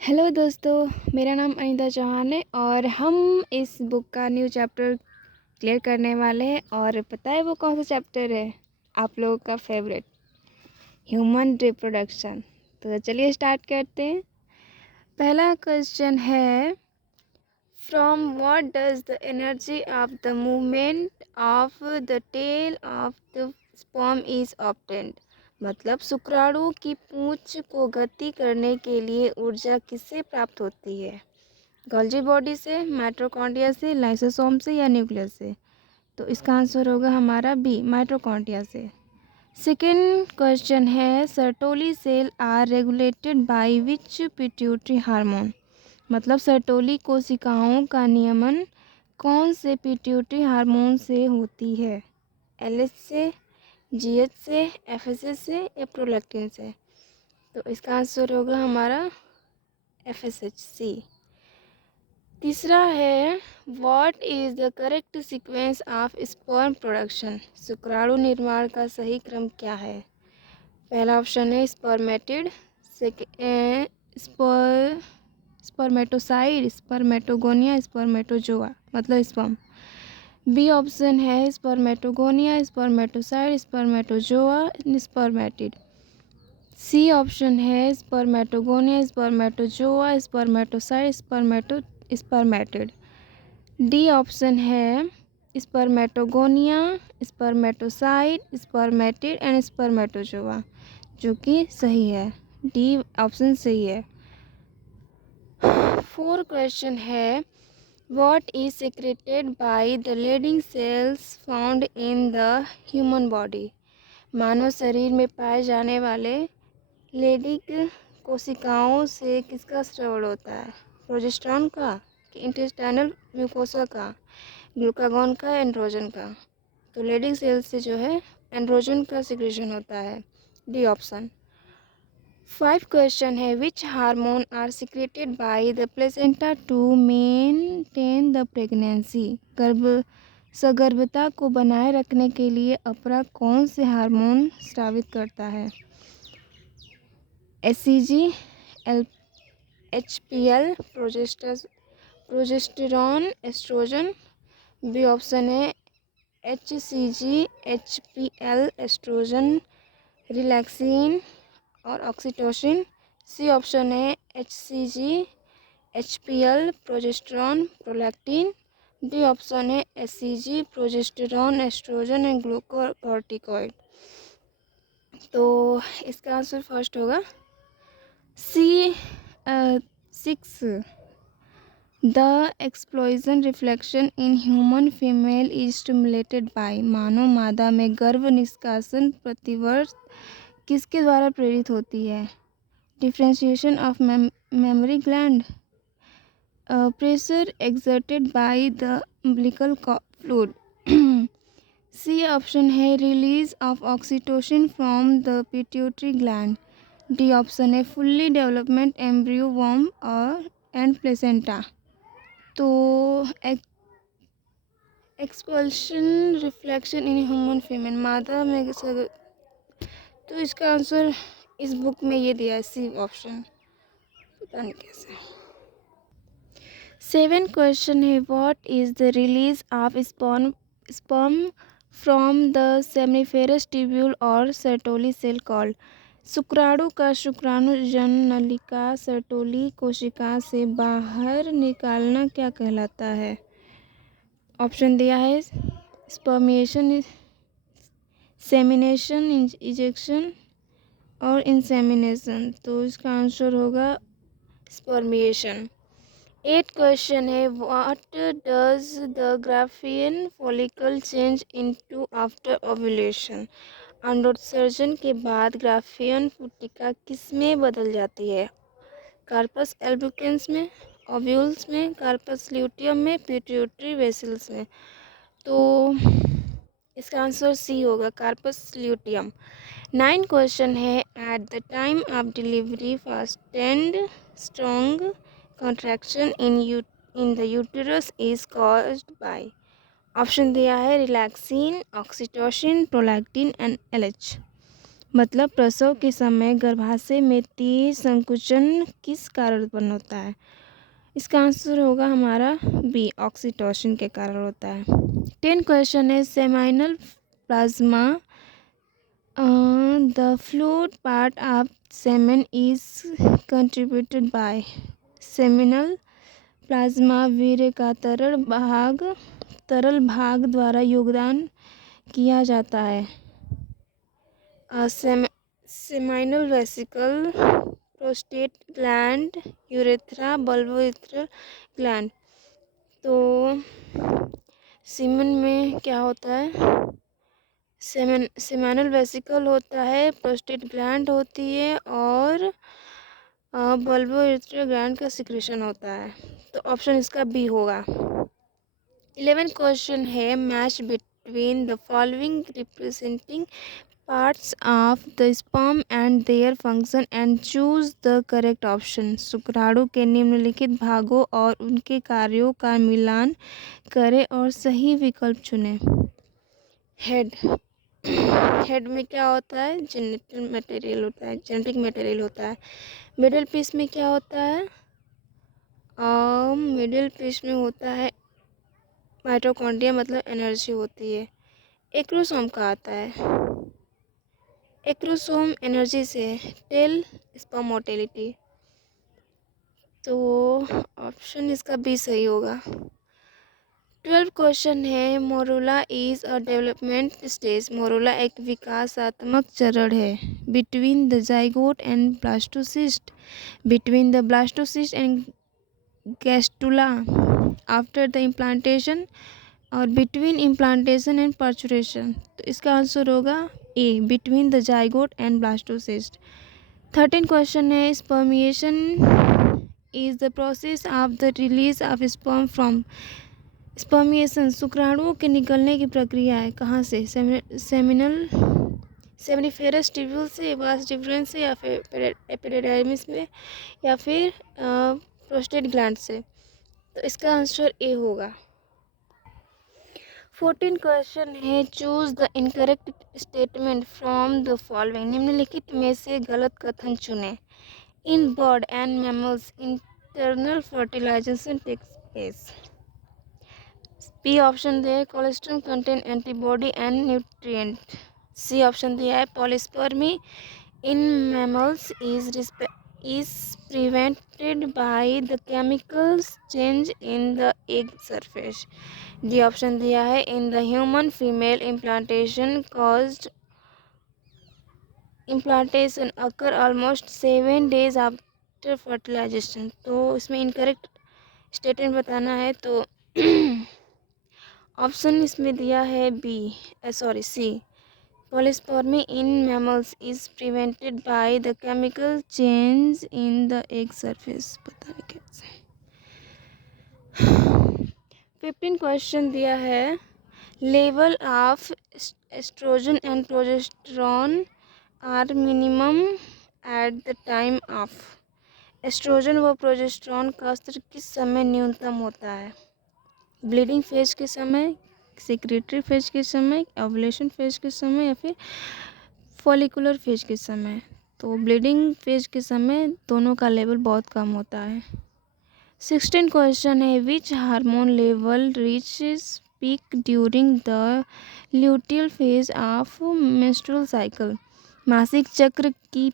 Hello दोस्तों, मेरा नाम अनीता चौहान है और हम इस बुक का न्यू चैप्टर क्लियर करने वाले हैं। और पता है वो कौन सा चैप्टर है? आप लोगों का फेवरेट, ह्यूमन रिप्रोडक्शन। तो चलिए स्टार्ट करते हैं। पहला क्वेश्चन है, from what does the energy of the movement of the tail of the sperm is obtained. मतलब शुक्राणु की पूंछ को गति करने के लिए ऊर्जा किससे प्राप्त होती है? गोल्जी बॉडी से, माइटोकॉन्ड्रिया से, लाइसोसोम से या न्यूक्लियस से? तो इसका आंसर होगा हमारा बी, माइटोकॉन्ड्रिया से। सेकेंड क्वेश्चन है, Sertoli cell are regulated by which pituitary hormone. मतलब सर्टोली कोशिकाओं का नियमन कौन से पिट्यूटरी हार्मोन से होती है? एलएच से, जीएच से, एफएसएच से या प्रोलैक्टिन से? तो इसका आंसर होगा हमारा एफएसएच सी। तीसरा है, what is the correct sequence of sperm production. शुक्राणु निर्माण का सही क्रम क्या है? पहला ऑप्शन है स्पर्मेटिड, स्पर्मेटोसाइड, स्पर्मेटोगोनिया, स्पर्मेटोजोआ मतलब स्पर्म। बी ऑप्शन है spermatogonia, spermatocyte, spermatozoa, spermatid. C option है spermatogonia, spermatozoa, spermatocyte, spermatid. D option है spermatogonia, spermatocyte, spermatid and spermatozoa, जो कि सही है। डी ऑप्शन सही है। फोर्थ क्वेश्चन है, what is secreted by the Leydig cells found in the human body. मानव शरीर में पाए जाने वाले लेडिक कोशिकाओं से किसका स्राव होता है? प्रोजेस्टेरॉन का, कि इंटेस्टाइनल म्यूकोसा का, ग्लूकागॉन का, एंड्रोजन का? तो लेडिक सेल से जो है एंड्रोजन का सिक्रेशन होता है। D option. 5 क्वेश्चन है, which hormone are secreted by the placenta to maintain the pregnancy. सगर्भता को बनाए रखने के लिए अपरा कौन से हार्मोन स्रावित करता है? HCG, HPL, progesterone, estrogen? B option है एचसीजी, एचपीएल, एस्ट्रोजन, रिलैक्सिन और ऑक्सीटोसिन। सी ऑप्शन है HCG, HPL, progesterone, prolactin. D option है HCG, progesterone, estrogen and glucocorticoid. तो इसका आंसर फर्स्ट होगा C 6। The expulsion reflection in human female is stimulated by. मानव मादा में गर्भ निष्कासन प्रतिवर्ष किसके द्वारा प्रेरित होती है? Differentiation of mammary gland, pressure exerted by the umbilical fluid. C option है release of oxytocin from the pituitary gland. D option है फुल्ली डेवलपमेंट एम्ब्रियो वर्म और एंड प्लेसेंटा। तो expulsion reflection in human female, मादा में तो इसका answer इस book में ये दिया है सी ऑप्शन, पता नहीं कैसे। 7 क्वेश्चन है, what is the release of sperm from the seminiferous tubule और सर्टोली सेल कॉल्ड। शुक्राणु का शुक्राणु जन नलिका सर्टोली कोशिका से बाहर निकालना क्या कहलाता है? ऑप्शन दिया है स्पर्मिएशन, सेमिनेशन, इजेक्शन और इंसेमिनेशन। तो इसका आंसर होगा स्पर्मिएशन। 8 क्वेश्चन है, what does the Graafian follicle change into after ovulation. अंडोत्सर्जन के बाद ग्राफियन पुटिका किस में बदल जाती है? कार्पस एल्बुकेंस में, ओव्यूल्स में, कार्पस ल्यूटियम में, पिट्यूटरी वेसल्स में? तो इसका आंसर सी होगा, कार्पस ल्यूटियम। 9 क्वेश्चन है, eight the time of delivery fast strong contraction in the uterus is caused by। Option दिया है relaxin, oxytocin, prolactin and LH. मतलब प्रसव के समय गर्भाशय में तेज संकुचन किस कारण उत्पन्न होता है? इसका आंसर होगा हमारा बी, ऑक्सीटोसिन के कारण होता है। 10 क्वेश्चन है seminal plasma. The fluid part of semen is contributed by. Seminal plasma वीर्य का तरल भाग द्वारा योगदान किया जाता है। Seminal vesicle, prostate gland, urethra, bulbourethral gland. तो सीमन में क्या होता है? सेमाइनल वेसिकल होता है, प्रोस्टेट ग्लैंड होती है और बल्बोइथ्रल ग्लैंड का सिक्रेशन होता है। तो ऑप्शन इसका बी होगा। 11 क्वेश्चन है match between the following representing parts of the sperm and their function and choose the correct option। शुक्राणु के निम्नलिखित भागों और उनके कार्यों का मिलान करें और सही विकल्प चुनें। हेड में क्या होता है? जेनेटिक मटेरियल होता है। मिडिल पीस में क्या होता है? मिडिल पीस में होता है माइटोकॉन्ड्रिया, मतलब एनर्जी होती है। एक्रोसोम का आता है। एक्रोसोम एनर्जी से टेल स्पर्म मोटिलिटी। तो ऑप्शन इसका बी सही होगा। 12 क्वेश्चन है morula is a development stage. Morula एक विकासात्मक चरण है। Between the zygote and blastocyst, between the blastocyst and gastrula, after the implantation और बिटवीन इम्प्लांटेशन एंड पर्चुरेशन। तो इसका आंसर होगा A, between the zygote and blastocyst. 13 question है spermiation is the process of the release of sperm from. Spermiation शुक्राणुओं के निकलने की प्रक्रिया है। कहाँ से? सेमिनिफेरस ट्यूब्यूल से, वास डिफरेंस से, या फिर एपिडिडाइमिस में, या फिर प्रोस्टेट ग्लैंड से। तो इसका आंसर ए होगा। 14 क्वेश्चन है choose the incorrect statement from the following. निम्नलिखित में से गलत कथन चुनें। In bird and mammals internal fertilization takes place. B option दिया है cholesterol contain antibody and nutrient. C option दिया है polyspermy in mammals is prevented by the chemical change in the egg surface। D option दिया है इन the human female implantation occur almost 7 days after fertilization। तो इसमें incorrect statement बताना है। तो option इसमें दिया है C, polyspermy in mammals is prevented by the chemical change in the egg surface. पता नहीं कैसे। 15 क्वेश्चन दिया है level of estrogen and progesterone are minimum at the time of. Estrogen व प्रोजेस्टेरॉन का स्तर किस समय न्यूनतम होता है? ब्लीडिंग फेज के समय, सेक्रेटरी फेज के समय, ओव्यूलेशन फेज के समय, या फिर फॉलिकुलर फेज के समय। तो ब्लीडिंग फेज के समय दोनों का लेवल बहुत कम होता है। 16 क्वेश्चन है which hormone level reaches peak during the luteal phase of menstrual cycle. मासिक चक्र की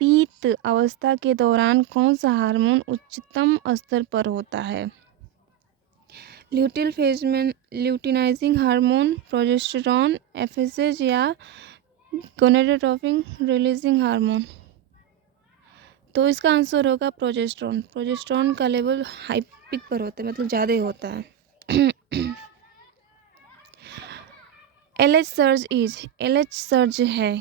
पीत अवस्था के दौरान कौन सा हार्मोन उच्चतम स्तर पर होता है? ल्यूटियल फेज में ल्यूटिनाइजिंग हार्मोन, प्रोजेस्टेरॉन, एफएसएच या गोनेडोट्रोपिन रिलीजिंग हार्मोन। तो इसका आंसर होगा प्रोजेस्टेरॉन। प्रोजेस्टेरॉन का लेवल हाई पिक पर होता है, मतलब ज़्यादा होता है। एलएच सर्ज है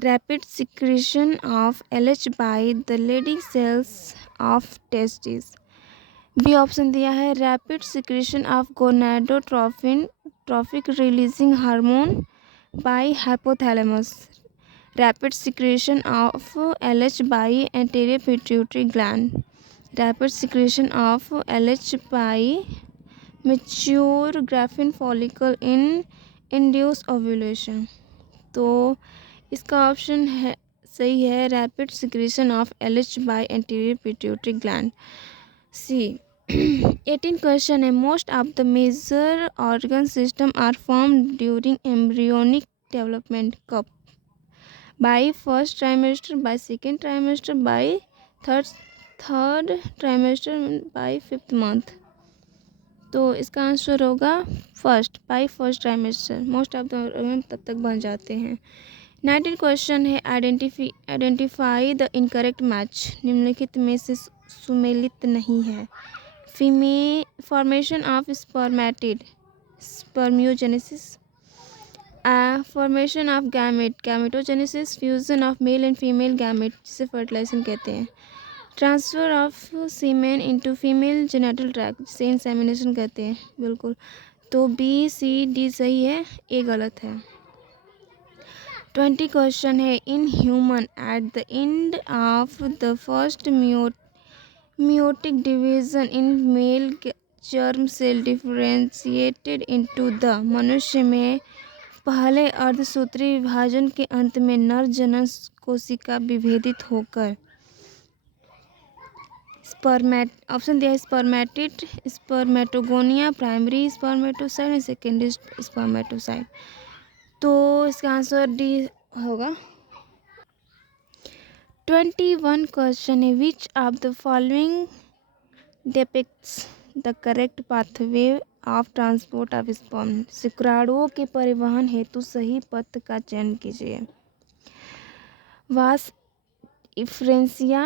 rapid secretion of LH by the Leydig cells of testis. B option दिया है rapid secretion of gonadotropin trophic releasing hormone by hypothalamus. Rapid secretion of LH by anterior pituitary gland. Rapid secretion of LH bye mature Graafian follicle in induce ovulation. तो इसका option है सही है rapid secretion of LH by anterior pituitary gland. C 18 question है most of the major organ system are form during embryonic development कब? By first trimester, by second trimester, by third trimester, by fifth month. तो इसका answer होगा by first trimester. Most of the organ तब तक बन जाते हैं। 19 question है आइडेंटिफाई द इनकरेक्ट मैच। निम्नलिखित में से सुमेलित नहीं है। Formation of spermatid, spermiogenesis, formation of gamete, gametogenesis, fusion of male and female gamete जिसे फर्टिलाइजेशन कहते हैं, transfer of semen into female genital tract जिसे इंसेमिनेशन कहते हैं। बिल्कुल, तो बी सी डी सही है, ए गलत है। 20 क्वेश्चन है in human at the end of the first meiotic division in male germ cell differentiated into the मनुष्य में पहले अर्धसूत्री विभाजन के अंत में नर जनन कोशिका विभेदित होकर ऑप्शन दिया है spermatid, spermatogonia, primary spermatocyte, secondary spermatocyte. तो इसका आंसर डी होगा। 21 क्वेश्चन है which of the following depicts the correct pathway of transport of sperm. शुक्राणुओं के परिवहन हेतु सही पथ का चयन कीजिए। Vas efferentia,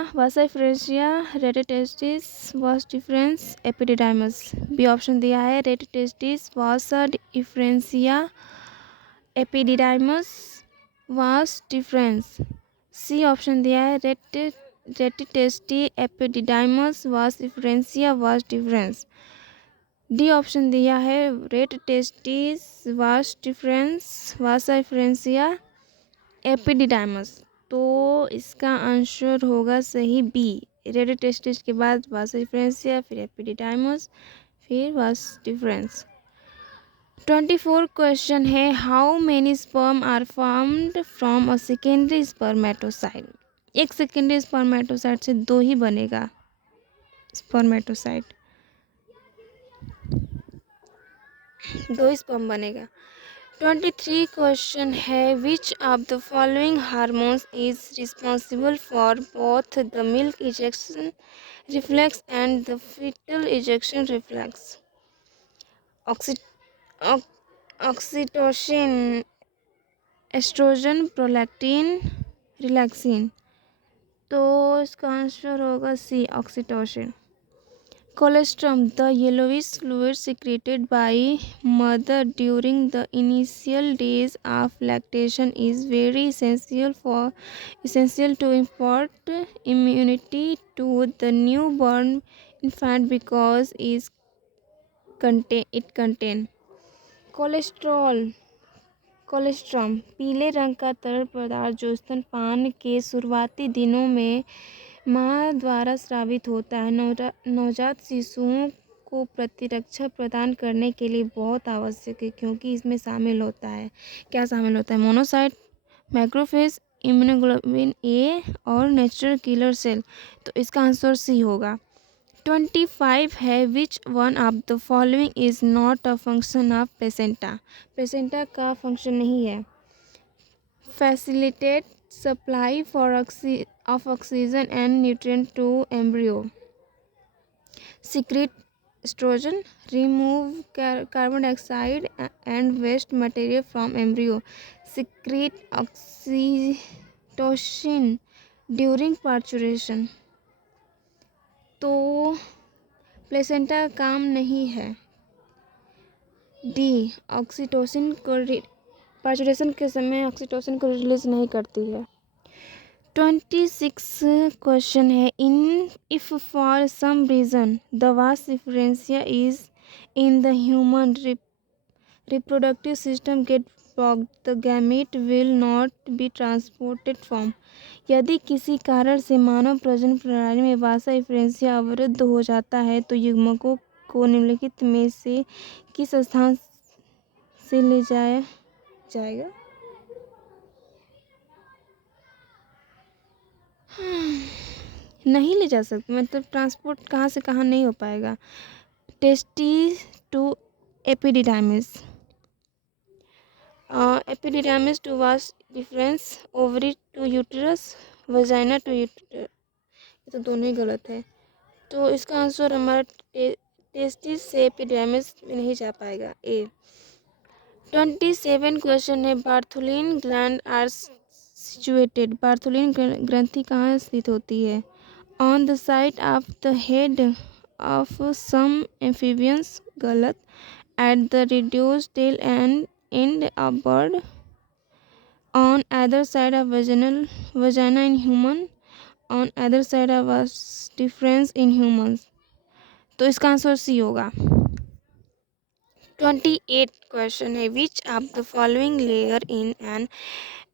rete testis, vas deferens, epididymis. B option दिया है rete testis, vas efferentia, epididymis, vas deferens. C option दिया है rete testis, epididymis, vas efferentia, vas deferens. D option दिया है रेटिटेस्टिस, वास डिफरेंस, वास इफ्रेंसिया, एपिडिडाइमस। तो इसका आंसर होगा सही बी, रेटिटेस्टिस के बाद वास इफ्रेंसिया, फिर एपिडिडाइमस, फिर वास डिफरेंस। 24 क्वेश्चन है how many sperm are formed from a secondary spermatocyte. एक सेकेंडरी स्पर्मेटोसाइट से दो ही बनेगा स्पर्मेटोसाइट, दो ही स्पर्म बनेगा। 23 क्वेश्चन है which of the following hormones is responsible for both the milk ejection reflex and the fetal ejection reflex. Oxytocin, estrogen, prolactin, relaxin. तो इसका answer होगा C oxytocin. Colostrum, the yellowish fluid secreted by mother during the initial days of lactation is very essential to impart immunity to the newborn infant because it contain colostrum पीले रंग का तरल पदार्थ जो स्तनपान के शुरुआती दिनों में माँ द्वारा स्रावित होता है नवजात शिशुओं को प्रतिरक्षा प्रदान करने के लिए बहुत आवश्यक है क्योंकि इसमें शामिल होता है क्या शामिल होता है मोनोसाइट, मैक्रोफेज, इम्यूनोग्लोबुलिन ए और नेचुरल किलर सेल। तो इसका आंसर सी होगा। 25 है which one of the following is not a function of placenta. Placenta का फंक्शन नहीं है। Facilitate supply for of oxygen and nutrient to embryo, secrete estrogen, remove carbon dioxide and waste material from embryo, secrete oxytocin during parturition. तो placenta काम नहीं है। D oxytocin को parturition के समय ऑक्सीटोसिन को रिलीज नहीं करती है। 26 क्वेश्चन है if for some reason the vas deferentia is in the human reproductive system get blocked the gamete will not be transported from. यदि किसी कारण से मानव प्रजनन प्रणाली में वासा डिफरेंशिया अवरुद्ध हो जाता है तो युग्मकों को निम्नलिखित में से किस स्थान से ले जाया जाएगा। नहीं ले जा सकते, मतलब ट्रांसपोर्ट कहाँ से कहाँ नहीं हो पाएगा। Testis to epididymis, epididymis to vas deferens, ovary to uterus, vagina to uterus, ये तो दोनों ही गलत है। तो इसका आंसर हमारा टेस्टिस से एपिडाइमिस में नहीं जा पाएगा, ए। 27 क्वेश्चन है, Bartholin gland are situated, Bartholin ग्रंथि कहाँ स्थित होती है। On the side of the head of some amphibians, गलत। At the reduced tail end end of bird, on other side of vagina in human, on other side of vas deferens in humans. तो इसका answer C होगा। 28 question है, which of the following layer in an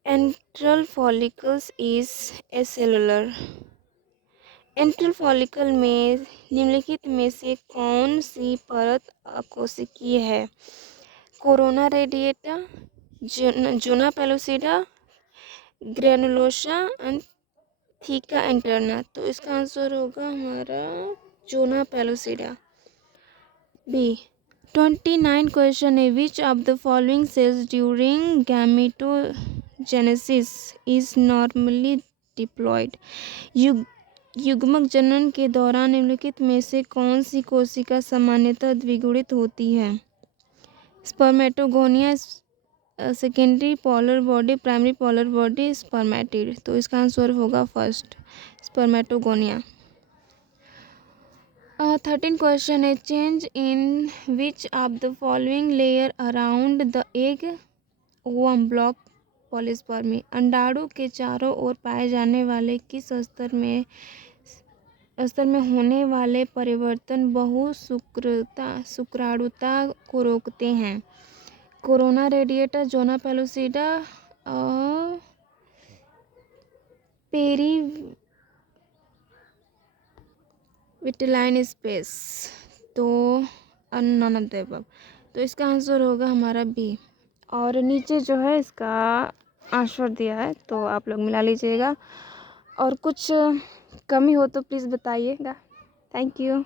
antral follicles is एसेलुलर। Enteral follicle में निम्नलिखित में से कौन सी परत अकोशिकीय है। Corona radiata, zona pellucida, granulosa and theca interna. तो इसका आंसर होगा हमारा जोना पेलुसिडा, बी। 29 क्वेश्चन है, which of the following cells during gametogenesis is normally diploid. युग्मक जनन के दौरान निम्नलिखित में से कौन सी कोशिका सामान्यतः द्विगुणित होती है। Spermatogonia, secondary polar body, primary polar body, spermatid. तो इसका आंसर होगा फर्स्ट, स्पर्मेटोगोनिया। 13 क्वेश्चन है, change in which of the following layer around the egg ovum block polyspermy. अंडाणु के चारों ओर पाए जाने वाले किस स्तर में होने वाले परिवर्तन शुक्राणुता को रोकते हैं। कोरोना रेडिएटा, जोना पेलुसिडा और पेरीविटिलाइन स्पेस। तो नन ऑफ द अबव। तो इसका आंसर होगा हमारा बी। और नीचे जो है इसका आंसर दिया है, तो आप लोग मिला लीजिएगा, और कुछ कमी हो तो प्लीज़ बताइएगा। Thank you.